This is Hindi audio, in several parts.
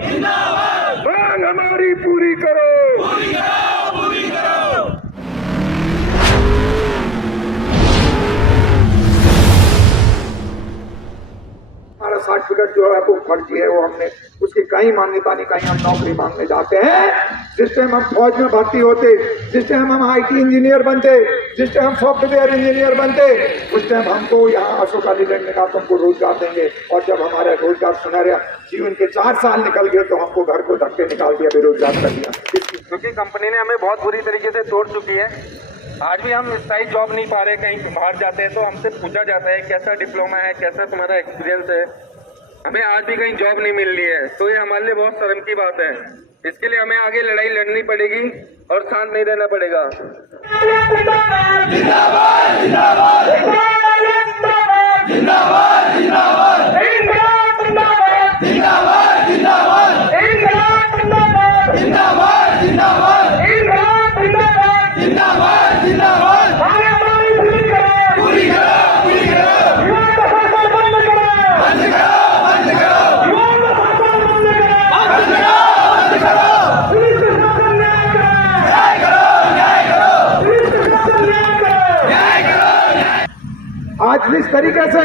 मांग हमारी पूरी करो। हमारा सर्टिफिकेट जो है वो फर्जी है, वो हमने उसकी कहीं मान्यता नहीं, कहीं हम नौकरी मांगने जाते हैं। जिस टाइम हम फौज में भर्ती होते, जिस टाइम हम IT इंजीनियर बनते, जिस टाइम हम सॉफ्टवेयर इंजीनियर बनते, उस टाइम हमको यहाँ अशोका लीलैंड ने कहा तुमको रोजगार देंगे। और जब हमारे रोजगार सुनहरे जीवन के 4 साल निकल गए तो हमको घर को धक्के निकाल दिया, बेरोजगार कर दिया, क्योंकि कंपनी ने हमें बहुत बुरी तरीके से तोड़ चुकी है। आज भी हम स्थायी जॉब नहीं पा रहे, कहीं बाहर जाते हैं तो हमसे पूछा जाता है कैसा डिप्लोमा है, कैसा तुम्हारा एक्सपीरियंस है। हमें आज भी कहीं जॉब नहीं मिल रही है, तो ये हमारे लिए बहुत शर्म की बात है। इसके लिए हमें आगे लड़ाई लड़नी पड़ेगी और शांत नहीं रहना पड़ेगा। आज जिस तरीके से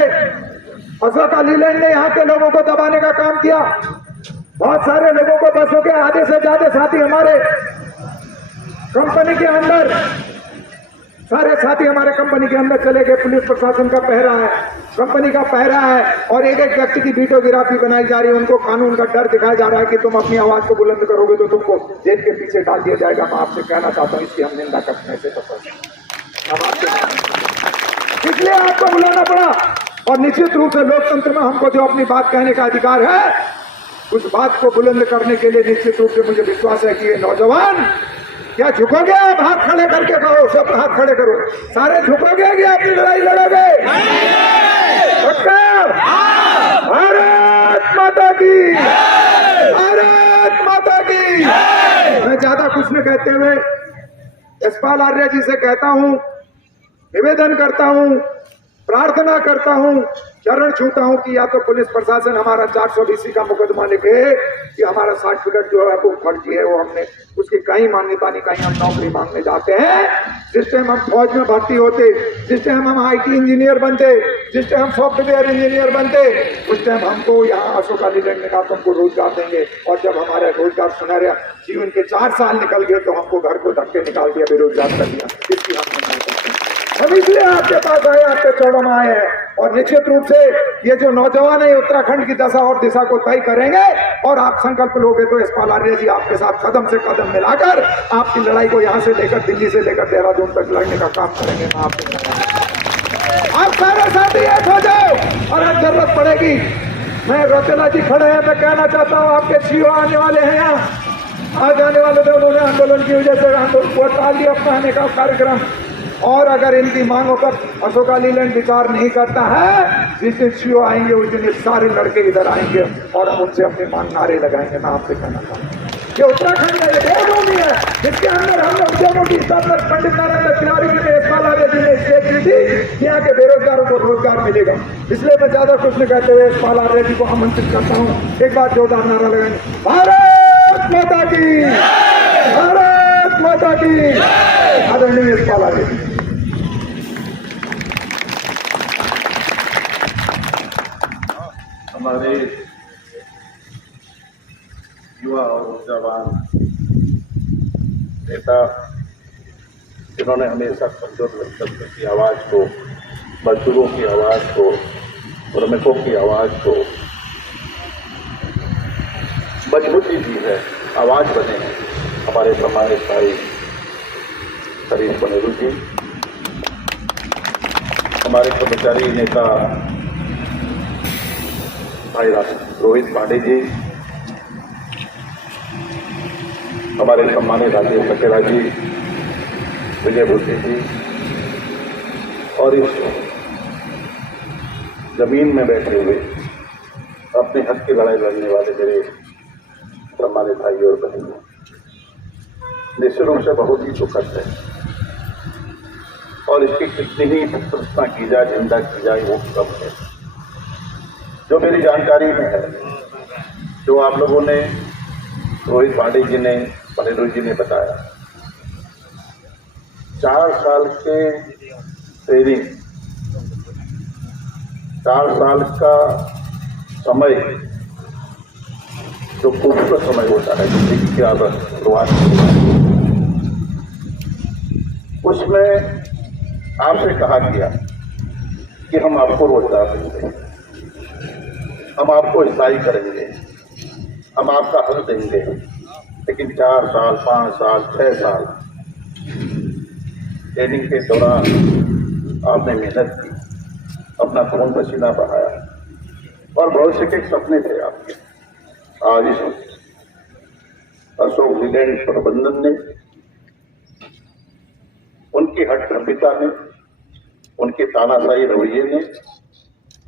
अशोका लीलैंड ने यहाँ के लोगों को दबाने का काम किया, बहुत सारे लोगों को बसों के आधे से ज्यादा साथी हमारे कंपनी के अंदर, सारे साथी हमारे कंपनी के अंदर चले गए। पुलिस प्रशासन का पहरा है, कंपनी का पहरा है, और एक एक व्यक्ति की वीडियोग्राफी बनाई जा रही है। उनको कानून का डर दिखाया जा रहा है कि तुम अपनी आवाज को बुलंद करोगे तो तुमको जेल के पीछे डाल दिया जाएगा। मैं आपसे कहना चाहता हूँ इसकी हम निंदा करने से इसलिए आपको बुलाना पड़ा। और निश्चित रूप से लोकतंत्र में हमको जो अपनी बात कहने का अधिकार है, उस बात को बुलंद करने के लिए निश्चित रूप से मुझे विश्वास है कि ये नौजवान, क्या झुकोगे आप? हाथ खड़े करके कहो, सब हाथ खड़े करो, सारे झुकोगे कि अपनी लड़ाई लड़ोगे? भारत माता की, भारत माता की। मैं ज्यादा कुछ न कहते हुए यशपाल आर्य जी से कहता हूं, निवेदन करता हूं, प्रार्थना करता हूं, चरण छूता हूं कि या तो पुलिस प्रशासन हमारा 420 का मुकदमा लिखे कि हमारा सर्टिफिकेट जो है वो फर्जी है, वो हमने उसकी कहीं मान्यता नहीं, कहीं हम नौकरी मांगने जाते हैं। जिस टाइम हम फौज में भर्ती होते, जिस टाइम हम IT इंजीनियर बनते, जिस टाइम हम सॉफ्टवेयर इंजीनियर बनते, उस टाइम हमको यहाँ अशोका लीलैंड ने कहा तुमको रोजगार देंगे। और जब हमारे रोजगार सुनहरे जीवन के 4 साल निकल गए तो हमको घर को धक्के निकाल दिया, बेरोजगार कर दिया। इसकी हम इसलिए आपके पास आए, आपके चरणों में आए हैं। और निश्चित रूप से ये जो नौजवान है उत्तराखंड की दशा और दिशा को तय करेंगे। और आप संकल्प लोगे तो यशपाल आर्य जी आपके साथ कदम से कदम मिलाकर आपकी लड़ाई को यहाँ से लेकर दिल्ली से लेकर देहरादून तक लड़ने का काम करेंगे। मैं आप सारे साथी एक हो जाओ। और अब जरूरत पड़ेगी, मैं रौतेला जी खड़े हैं, मैं कहना चाहता हूँ आपके CEO आने वाले हैं यहाँ। आज आने वाले थे, उन्होंने आंदोलन की वजह से आंदोलन को टाल दिया अपना आने का कार्यक्रम। और अगर इनकी मांगों पर अशोका लीलैंड विचार नहीं करता है, जिस दिन CEO आएंगे उस दिन ये सारे लड़के इधर आएंगे और हम उनसे अपनी मांग नारे लगाएंगे। मैं आपसे कहना चाहता हूँ ये उत्तराखंड का ये देवभूमि है, जिसके अंदर हमने उद्यमों की स्थापना पंडित नारायण तिवारी जी ने, यशपाल आर्य जी ने स्टेट की थी, यहाँ के बेरोजगारों को रोजगार मिलेगा। इसलिए मैं ज्यादा कुछ नहीं कहते हुए यशपाल आर्य जी को आमंत्रित करता हूँ, एक बार जोरदार नारा लगाएंगे, भारत माता की, भारत माता की। आदरणीय यशपाल आर्य जी। हमारे युवा और ऊर्जावान नेता, जिन्होंने हमेशा कमजोर लोकतंत्र की आवाज़ को, मजदूरों की आवाज़ को, श्रमिकों की आवाज़ को मजबूती दी है, आवाज़ बने हैं। हमारे समाजशाही हरीश बनेरू जी, हमारे कर्मचारी नेता भाई रोहित पांडे जी, हमारे सम्मानित राजेश सकेला जी, विजय बुद्धि जी, और इस जमीन में बैठे हुए अपने हक की लड़ाई लड़ने वाले मेरे सम्मानित भाई और बहन, निश्चित रूप से बहुत ही दुखद है। और इसकी कितनी ही प्रशंसा की जाए, निंदा की जाए, वो कम है। जो मेरी जानकारी में है, जो आप लोगों ने, रोहित पांडे जी ने, पनेरू जी ने बताया, 4 साल के ट्रेनिंग, 4 साल का समय, जो खूबसूरत समय होता है जिंदगी की आदत शुरुआत, उसमें आपसे कहा गया कि हम आपको रोजगार देंगे, हम आपको स्थायी करेंगे, हम आपका हल देंगे। लेकिन 4 साल, 5 साल, 6 साल ट्रेनिंग के दौरान आपने मेहनत की, अपना खून पसीना बहाया और भविष्य के सपने थे आपके। आज इस अशोक लीलैंड प्रबंधन ने, उनकी हठधर्मिता ने, उनके तानाशाही रवैये ने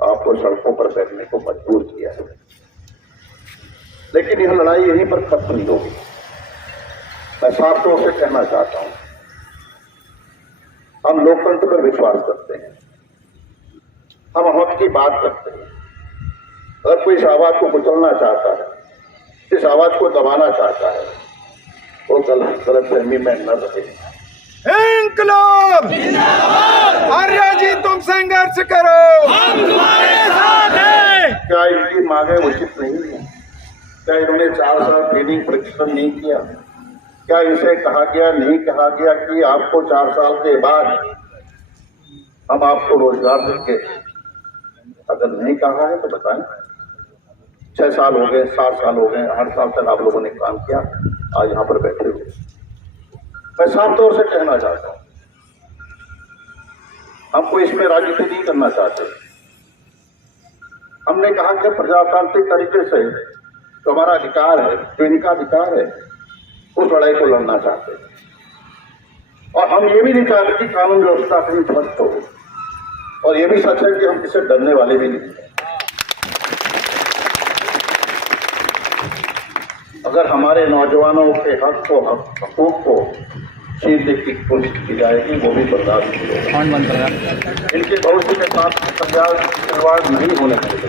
आपको सड़कों पर बैठने को मजबूर किया है। लेकिन यह लड़ाई यहीं पर खत्म नहीं होगी। मैं साफ तौर से कहना चाहता हूं, हम लोकतंत्र पर विश्वास करते हैं, हम हक की बात करते हैं। अगर कोई इस आवाज को कुचलना चाहता है, इस आवाज को दबाना चाहता है, वो गलतफहमी में न रहे। इंकलाब आर्य जी, तुम संघर्ष करो, हम तुम्हारे साथ हैं। क्या इनकी मांगे उचित नहीं है? क्या इन्होंने 4 साल ट्रेनिंग प्रशिक्षण नहीं किया? क्या इसे कहा गया, नहीं कहा गया कि आपको 4 साल के बाद हम आपको रोजगार देंगे? अगर नहीं कहा है तो बताएं। 6 साल हो गए, 7 साल हो गए, 8 साल तक आप लोगों ने काम किया, आज यहां पर बैठे हुए। मैं साफ तौर से कहना चाहता हूं, हम कोई इसमें राजनीति नहीं करना चाहते। हमने कहा कि प्रजातांत्रिक तरीके से जो हमारा अधिकार है, जो इनका अधिकार है, उस लड़ाई को लड़ना चाहते हैं। और हम ये भी नहीं चाहते कि कानून व्यवस्था कहीं ध्वस्त हो। और ये भी सच है कि हम किसी डरने वाले भी नहीं हैं। अगर हमारे नौजवानों के हक को, हकूक को छीनने की कोशिश की जाएगी, वो भी बर्दाश्त नहीं होगा। इनके भविष्य के साथ खिलवाड़ नहीं होने चाहिए।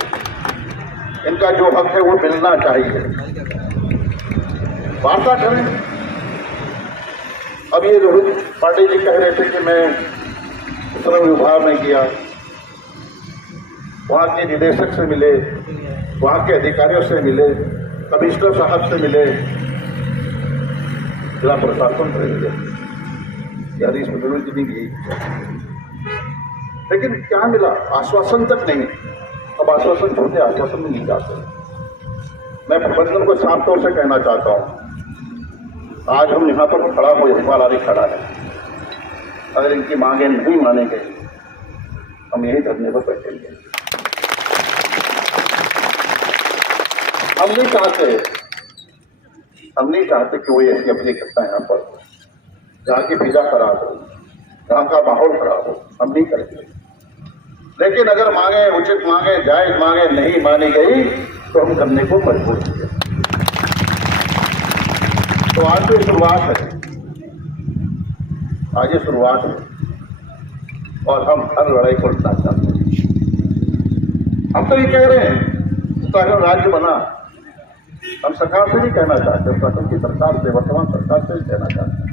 इनका जो हक है वो मिलना चाहिए। वार्ता करें। अब ये रोहित पांडे जी कह रहे थे कि मैं श्रम विभाग में गया, वहां के निदेशक से मिले, वहां के अधिकारियों से मिले, कमिश्नर साहब से मिले, जिला प्रशासन से मिले, यानी इसमें विरोध नहीं की। लेकिन क्या मिला? आश्वासन तक नहीं। अब आश्वासन छोटे, आश्वासन में नहीं जाते। मैं प्रबंधन को साफ तौर से कहना चाहता हूं, आज हम यहां पर खड़ा हो, यशपाल आदि खड़ा है। अगर इनकी मांगे नहीं माने गई, हम यही धरने पर बैठेंगे। हम नहीं चाहते कि वो ऐसी अपनी घटना यहाँ पर जहाँ की फिजा खराब हो, जहाँ का माहौल खराब हो, हम नहीं करेंगे। लेकिन अगर मांगे, उचित मांगे, जायज मांगे नहीं मानी गई तो हम करने को मजबूर होंगे। तो आज तो शुरुआत है, आज ये शुरुआत है और हम हर लड़ाई को लड़ना चाहते हैं। हम तो ये कह रहे हैं, तो अगर राज्य बना, हम सरकार से नहीं कहना चाहते, शासन की सरकार से, वर्तमान सरकार से ही कहना चाहते हैं।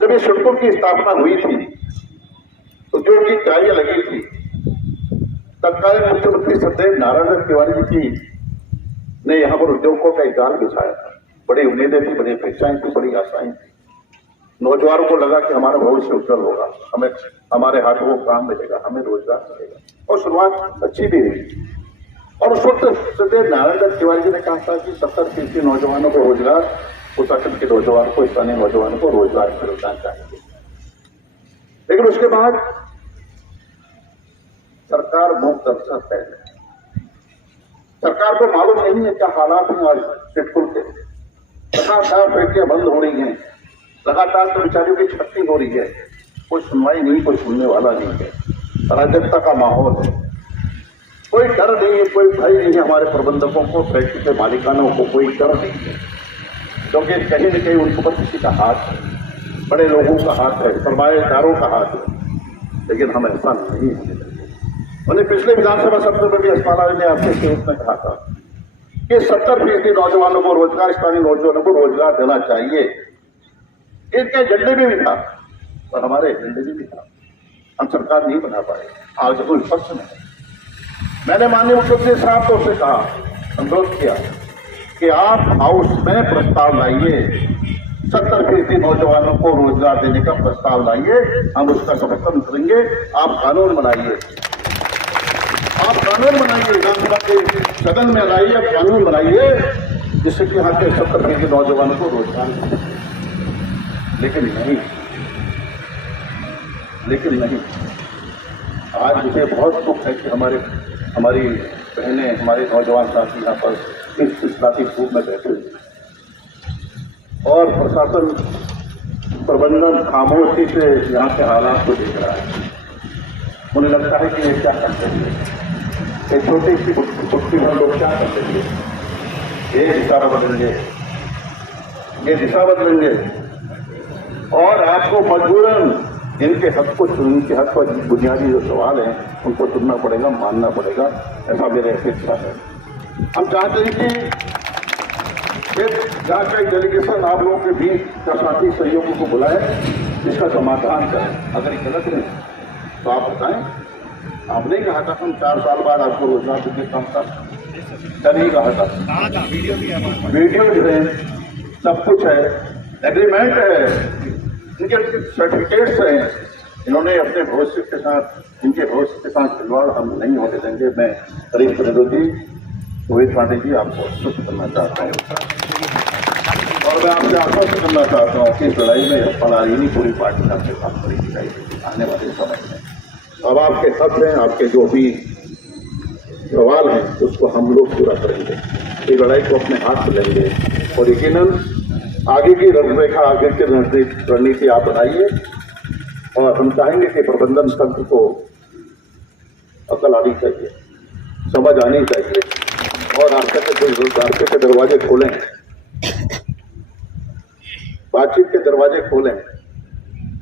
जब ये शिल्पों की स्थापना हुई थी, उद्योग की इकाइयां लगी थी, तत्कालीन मुख्यमंत्री सदैव नारायण तिवारी जी ने यहाँ पर उद्योगों का एक जाल बिछाया था। बड़ी उम्मीदें थी, बड़ी अपेक्षाएं थी, बड़ी आशाएं थी। नौजवानों को लगा कि हमारा भविष्य उज्जवल होगा, हमें हमारे हाथों को काम मिलेगा, हमें रोजगार मिलेगा। और शुरुआत अच्छी भी हुई। और उस वक्त सदैव नारायण तिवारी जी ने कहा था कि 70-80 नौजवानों को रोजगार, उत्तराखंड के नौजवानों को, स्थानीय नौजवानों को रोजगार मिलना चाहिए। लेकिन उसके बाद सरकार मुंह दर्शक है। सरकार को मालूम नहीं है क्या हालात हैं आज सिडकुल के। लगातार फैक्ट्रियां बंद हो रही हैं, लगातार कर्मचारियों की छटनी हो रही है, कोई सुनवाई नहीं, कोई सुनने वाला नहीं है, अराजकता का माहौल है। कोई डर नहीं है, कोई भय नहीं है हमारे प्रबंधकों को, फैक्ट्री के मालिकानों को कोई डर नहीं है, क्योंकि कहीं न कहीं उनके ऊपर किसी का हाथ है, बड़े लोगों का हाथ है, सरमाएदारों का हाथ है। लेकिन हम ऐसा नहीं होने देंगे। उन्हें पिछले विधानसभा सत्र में भी यशपाल ने आपके सेवक ने कहा था कि 70% नौजवानों को रोजगार, स्थानीय नौजवानों को रोजगार देना चाहिए। इनके एजेंडे में भी था और हमारे एजेंडे में भी था, हम सरकार नहीं बना पाए। आज कोई स्पष्ट नहीं। मैंने माननीय मुख्यमंत्री साहब को उससे कहा, अनुरोध किया कि आप हाउस में प्रस्ताव लाइए, 70% नौजवानों को रोजगार देने का प्रस्ताव लाइए, हम उसका समर्थन करेंगे। आप कानून बनाइए, आप कानून बनाइए, विधानसभा के सदन में लाइए, आप कानून बनाइए जिससे कि यहाँ के 70% नौजवानों को रोजगार मिले। लेकिन नहीं, आज मुझे बहुत दुख है कि हमारी बहनें, हमारे नौजवान साथी यहाँ पर इस पिछलाती धूप में बैठे हुए और प्रशासन प्रबंधन खामोशी से यहाँ के हालात को देख रहा है। उन्हें लगता है कि ये क्या करते हैं, एक छोटी सी छुट्टी में लोग क्या करते हैं, ये दिशा बदलेंगे और आपको मजबूरन इनके हक पर बुनियादी जो सवाल हैं उनको सुनना पड़ेगा, मानना पड़ेगा। ऐसा मेरे इच्छा है। हम चाहते हैं कि जहाँ का एक डेलीगेशन आप लोगों के बीच का साथी सहयोगों को बुलाए, इसका समाधान करें। अगर ये गलत है तो आप बताएं। आपने कहा था हम 4 साल बाद आपको रोजगार देंगे, काम का नहीं कहा था। वीडियो जो है, सब कुछ है, एग्रीमेंट है, इनके सर्टिफिकेट्स हैं। इन्होंने अपने भविष्य के साथ, इनके भविष्य के साथ खिलवाड़ हम नहीं होने देंगे। मैं करीब प्रतिनिधि रोहित पांडे जी आपको आश्वस्त करना चाहता हूँ और मैं आपसे आश्वस्त करना चाहता हूँ कि इस लड़ाई में फलानी पूरी पार्टी आपके साथ खड़ी दिखाई देगी आने वाले समय में। अब आपके हक हैं, आपके जो भी सवाल हैं उसको हम लोग पूरा करेंगे। ये लड़ाई को अपने हाथ में लेंगे और यकीनन आगे की रूपरेखा, आगे की रणनीति आप बनाइए और हम चाहेंगे कि प्रबंधन तंत्र को अकल आनी चाहिए, समझ आनी चाहिए और रास्ते के दरवाजे खोलें, बातचीत के दरवाजे खोलें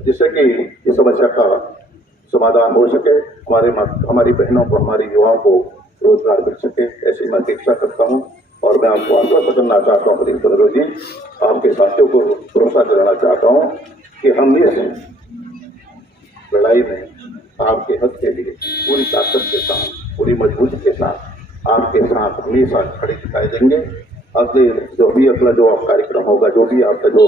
जिससे कि इस समस्या का समाधान हो सके, हमारी बहनों को, हमारी युवाओं को रोजगार मिल सके। ऐसी मैं अपेक्षा करता हूँ और मैं आपको आश्वस्त करना चाहता हूँ हरीश चंद्र जी, आपके साथियों को भरोसा दिलाना चाहता हूँ कि हम इस लड़ाई में आपके हक के लिए पूरी ताकत के साथ, पूरी मजबूती के साथ आपके साथ हमेशा खड़े दिखाई देंगे। अगला जो आप कार्यक्रम होगा, जो भी आपका जो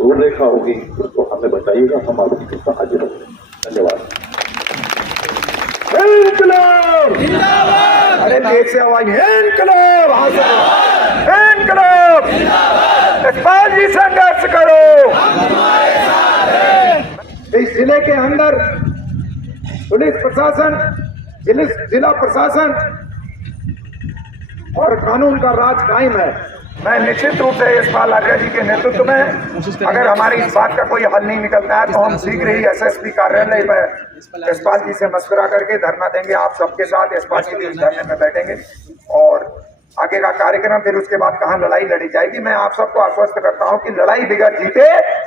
रूपरेखा होगी उसको हमें बताइएगा, हम आपकी किस्सा हाजिर होंगे। धन्यवाद। इनकलाब जिंदाबाद। अरे देख से आवाज, इनकलाब, इनकलाब, यशपाल जी संघर्ष करो। इस जिले के अंदर पुलिस प्रशासन, जिला प्रशासन और कानून का राज कायम है। मैं निश्चित रूप से यशपाल आर्या जी के नेतृत्व में, अगर हमारी इस बात का कोई हल नहीं निकलता है तो हम शीघ्र ही एसएसपी कार्यालय में यशपाल जी से मशवरा करके धरना देंगे। आप सबके साथ यशपाल जी भी उस धरने में बैठेंगे और आगे का कार्यक्रम फिर उसके बाद कहाँ लड़ाई लड़ी जाएगी। मैं आप सबको आश्वस्त करता हूँ कि लड़ाई बिगड़ जीते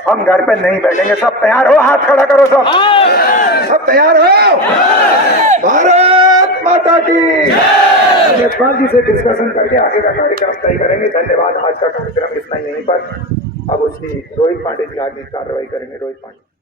हम घर पे नहीं बैठेंगे। सब तैयार हो? हाथ खड़ा करो। सब तैयार हो? भारत माता की। यशपाल जी से डिस्कशन करके आगे का कार्यक्रम तय करेंगे। धन्यवाद। आज का कार्यक्रम इतना यहीं पर, अब उसकी रोहित पांडे जी आगे कार्रवाई करेंगे। रोहित पांडे।